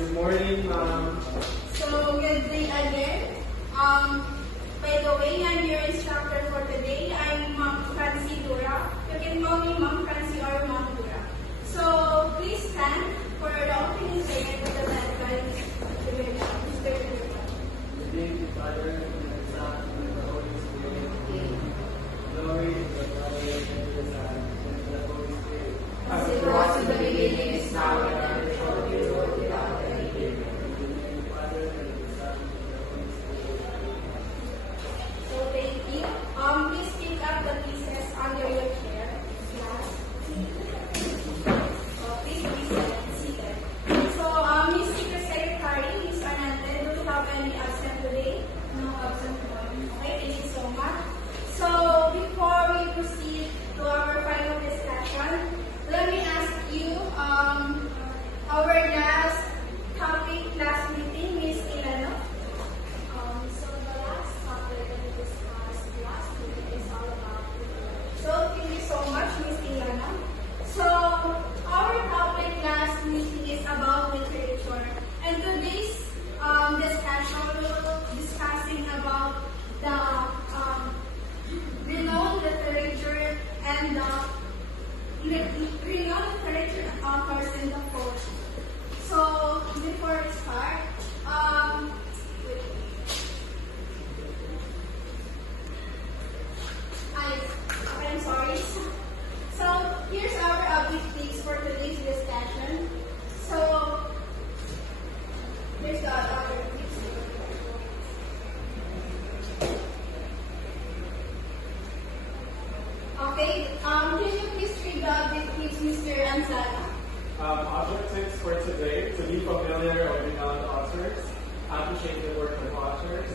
Good morning, ma'am. So, good day again. By the way, I'm your instructor for today. I'm Ma'am Francie Dura. You can call me Ma'am Francie or Ma'am Dura. So, please stand for the opening statement of the Vatican. The name of the Father, and the Son, and the Holy Spirit. Glory to the Father, and to the Son, and to the Holy Spirit. As it was in the beginning, is now, and ever shall be, world without end. Amen. In the name of the Father, and of the Son, and of the Holy Spirit. So, thank you. Please pick up the pieces under your chair. Please be seated. So, Miss Secretary, Miss Anante, do you have any absent today? No absent one. Okay, thank you so much. So, before we proceed to our final discussion, let me ask you, our last topic, last meeting, Miss Ilano. So the last topic that we discussed last week is all about literature. So, thank you so much, Miss Ilana. So, our topic last meeting is about literature. And today's discussion will be discussing about the renowned literature and the renowned literature authors in the poets. So, before we start, I'm sorry. So, here's our objectives for today's discussion. So, here's the other tips. Okay, can you please read the objectives, Mr. Anzala? Objectives for today: to be familiar with renowned authors, appreciate the work of authors,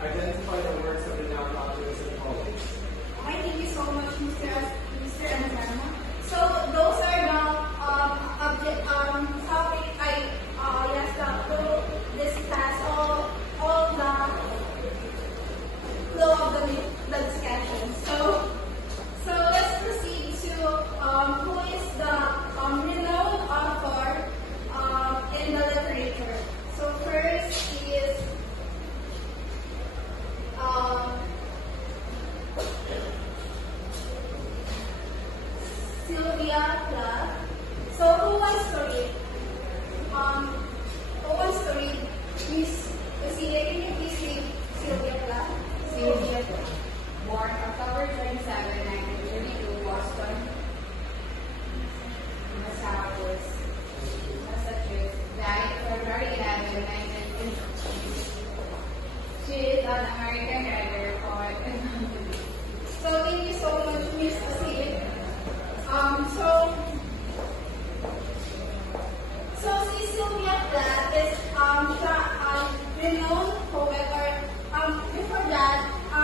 identify the works of renowned authors and poets. Okay, thank you so much, Mr. Anzala. So, those are the topic to discuss all the flow of the discussion. So let's proceed to who is the renowned author in the literature. So first is Sylvia Plath. So who wants to read? Miss Cecilia, can you please read Sylvia Plath? Sylvia Plath, born October 27, 1932, Boston, Massachusetts, died February 11, 1950. She is an American writer, poet, and novelist. So thank you so much, Miss Cecilia. So si Sylvia Plath is renowned poet, or before that, I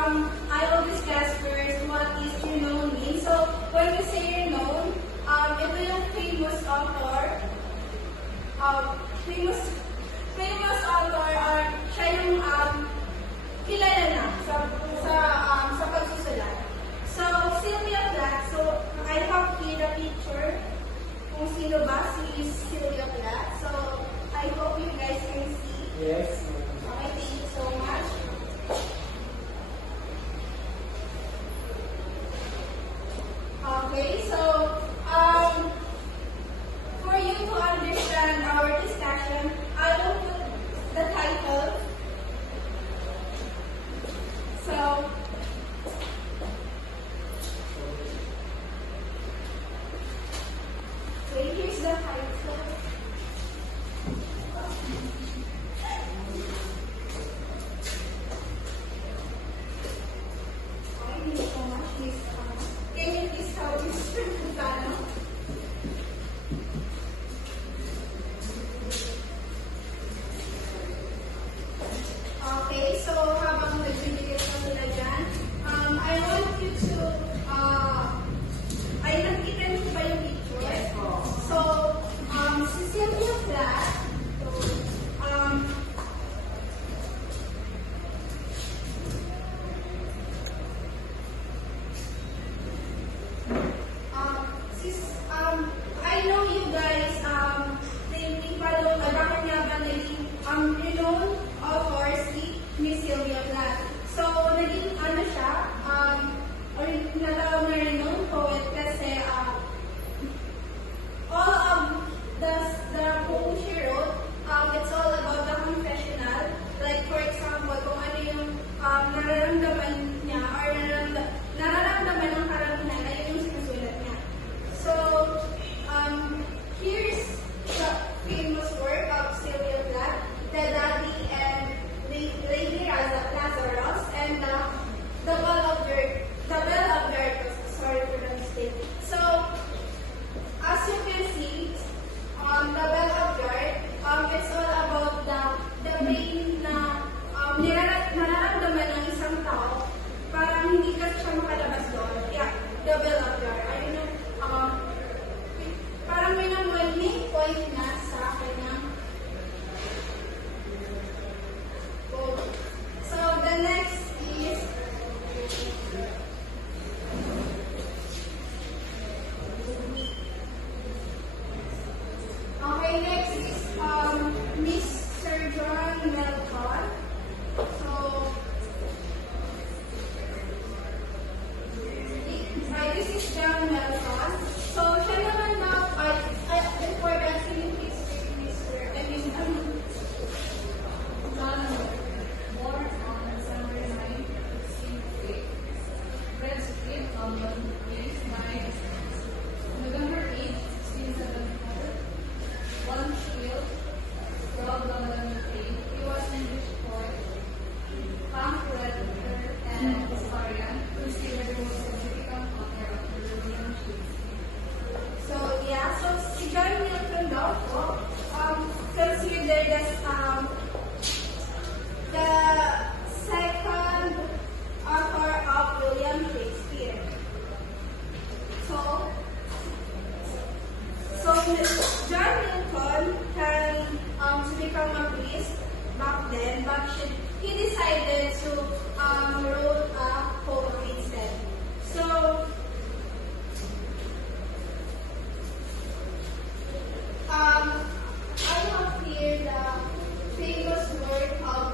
will discuss first what is renowned means. So when we say renowned, ito yung famous author, famous author, or siya yung kilala na sa pagsusulat. So Sylvia Plath, so I have here the picture kung sino ba si Sylvia Plath. So I hope you guys can see. Yes. Okay, thank you so much. Okay, so for you to understand our discussion, I will put the title. So point na sa kanyang goal. So, the next is okay, next is Mr. John Melton. So, this is John Melton. So, siya naman daw before that, can you please read Mr. John, born on December 9, 1608. Red Street, London, East 9, November 8, 1674. One Shield, Rob London, He was an English poet, pamphlet writer, and historian, considered the most significant author of the William Shakespeare. So, yeah. So, si John Milton daw po, considered as the second author of William Shakespeare. So, John Milton can become a priest back then, but he decided to wrote a poem instead. So, I have here the famous work of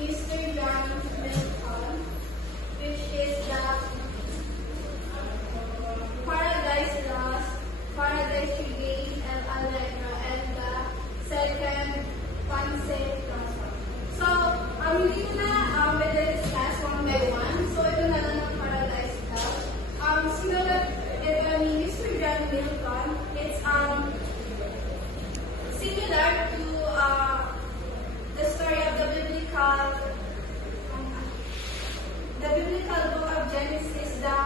Mr. John Milton, which is the Paradise Lost, Paradise Regained, and Allegra, and the second Panse Blossom. So, hindi ko na pwede discuss one by one. So, ito na lang ang Paradise Lost. Sinulat ito ni Mr. John Milton. It's similar to the story of the biblical book of Genesis, the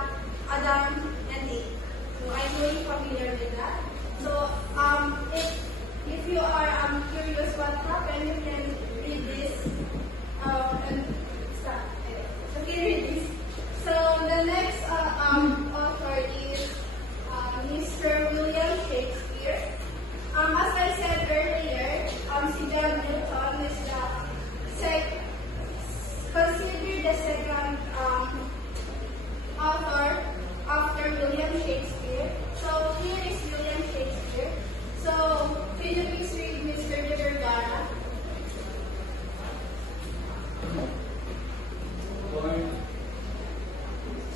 Adam and Eve. So I know you're familiar with that. So if you are curious what happened, you can read this and start. Okay, read this. So the next author is Mr. William Shakespeare. As I said earlier, si John Milton is considered the second author after William Shakespeare. So here is William Shakespeare. So can you please read Mr. De Vergara? Born,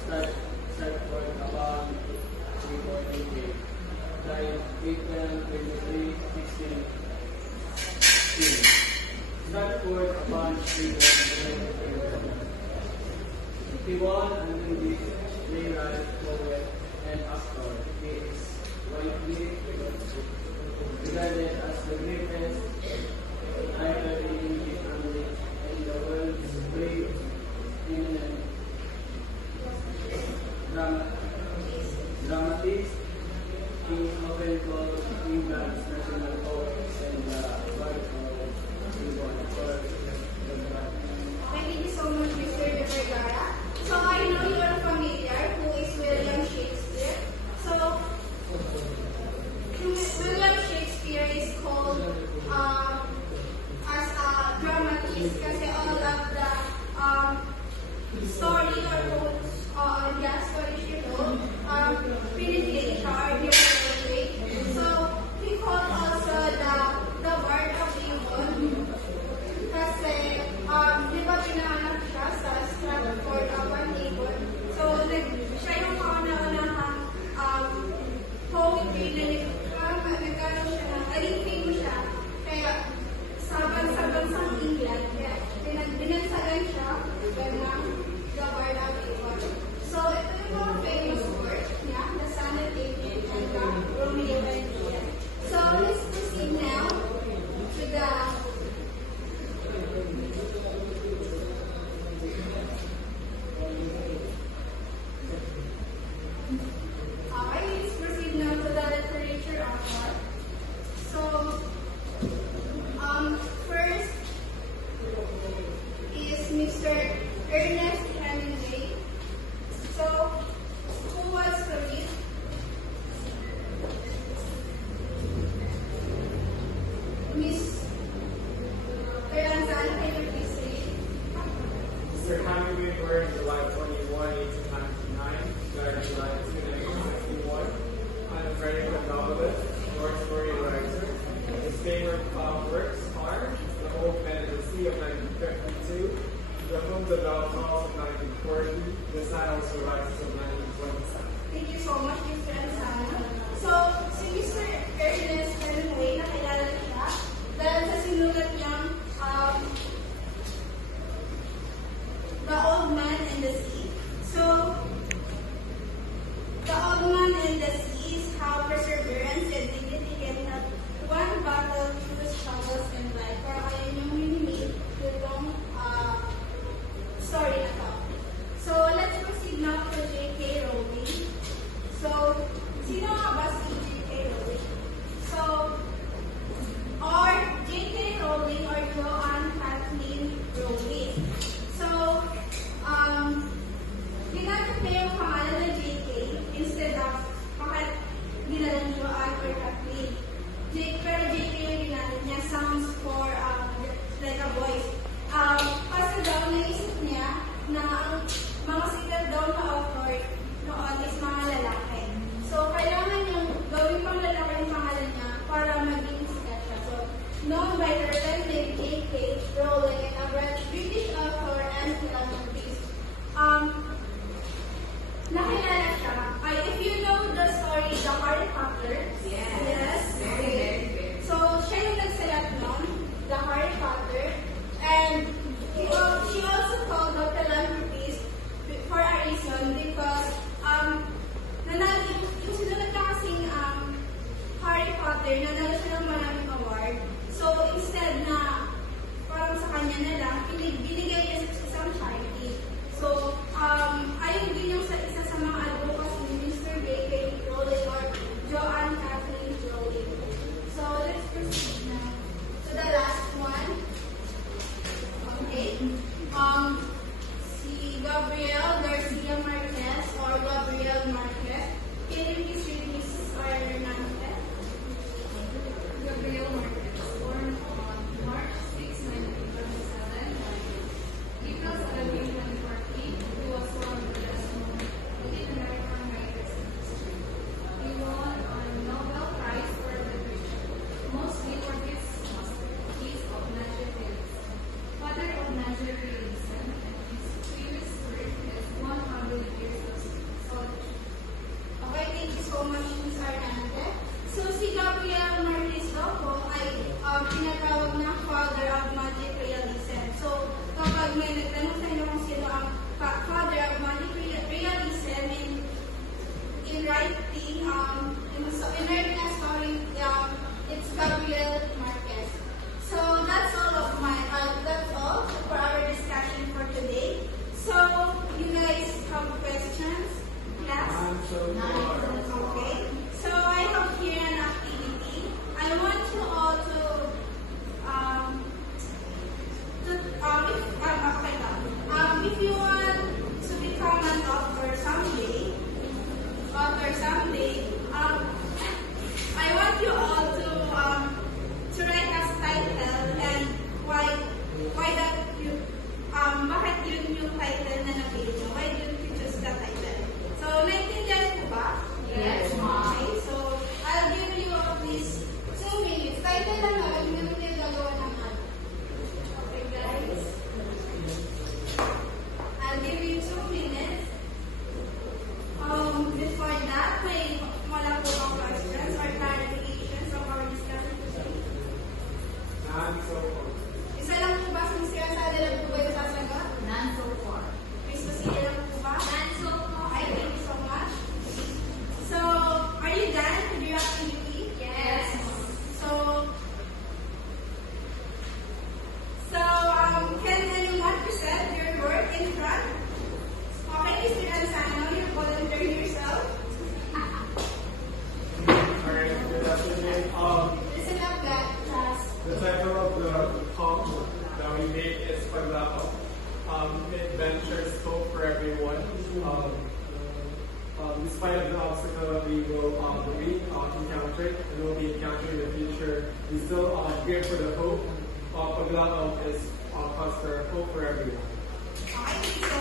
start for about 348. Died April 23, 1616. Stratford upon Avon. He won an English playwright, poet, and actor. He is widely regarded as the greatest writer in English language and the world's great eminent dramatist. He often called England's national poet and the bard of Avon for the God. Thank you so much, Mr. De Vergara. So I know you are familiar who is William Shakespeare. So William Shakespeare is called as a dramatist kasi all of the story or quotes stories he wrote really are different. So he called also the bard of Avon the downfalls of 1940, the sun also rises of 1927. Thank you so much, Mr. Ansana. So, si Mr. Ernest Hemingway, nakilala siya dahil sa sinulat niyang The Old Man and the Sea. So, The Old Man and the Sea is how perseverance and dignity can help one battle through the struggles in life. Pero ayun yung minimate itong story na to. So, let's proceed now to J.K. Rowling. So, sino nga ba si J.K. Rowling? So, or J.K. Rowling or Joanne Kathleen Rowling. So, ginamit niya yung pangalan na J.K. instead of bakit ginala ni Joanne or Kathleen. Pero J.K. yung ginamit niya sounds for like a voice. Kasi daw naisip niya na ang mga sikat daw na author noon is mga lalaki. So, kailangan yung gawin pang lalaki yung pangalan niya para maging sikat siya. So, known by her pen name J.K. Rowling and a British author and philanthropist. Nakilala siya. If you know the story, The Harry Potter. Yes. Very, very good. So, siya yung nagsalat nun, The Harry Potter. And she also called the philanthropist for a reason because nanalo yung sinulat na kasing Harry Potter, nanalo siya ng maraming award. So, instead na parang sa kanya na lang, binigay niya sa isang charity. So, ayun din yung isa sa mga advocacy ni Mr. J.K. Rowling or Joanne Kathleen Rowling. So, let's proceed now to the last one. Okay. Si Gabriel Garcia Marquez or Gabriel Marquez. Can you please read Mrs. Hernandez? Gabriel Marquez, born on March 6, 1927, April 17, 2014, he was one of the best known Latin American writers in history. He won a Nobel Prize for Literature, mostly for his masterpiece of naturalism, father of naturalism, and his previous work is 100 Years of Solitude. Okay, thank you so much, Ms. Hernandez. So, si Gabriel Marquez daw po ay tinatawag na father of magic realism. So, kapag may nagtanong sa inyo kung sino ang father of magic realism in writing, in writing a story, it's Gabriel Marquez. So, that's all for our discussion for today. So, you guys have questions? Class? I'm so far. Okay. So I have here an activity. I want you all to if you want to become an author someday, I want you all to write as title and why that you bakit yun yung title na napili nyo? Why didn't you choose the title? So, naintindihan po ba? Yes, ma'am. Okay, so I'll give you at least 2 minutes. Title lang naman, hindi naman kayo gagawa ng ano. Okay, guys? I'll give you 2 minutes. Before that, may wala po bang questions or clarifications of our discussion today? I'm so far. Isa lang po ba since kaya sa lang po ba yung sasagot? None so far. Miss Lucia lang po ba? None so far. Okay, thank you so much. So, are you done with your activity? Yes. So, can anyone present your work in front? Okay, Mr. Ansano, you volunteer yourself. Alright, good afternoon. Listen up, class. The title of the talk that we made is Paglakaw. Adventure Scope for Everyone. Despite of the obstacle that we will encounter and will be encountering in the future, we still gear for the hope. Paglakaw is cause for hope for everyone. Okay, thank you so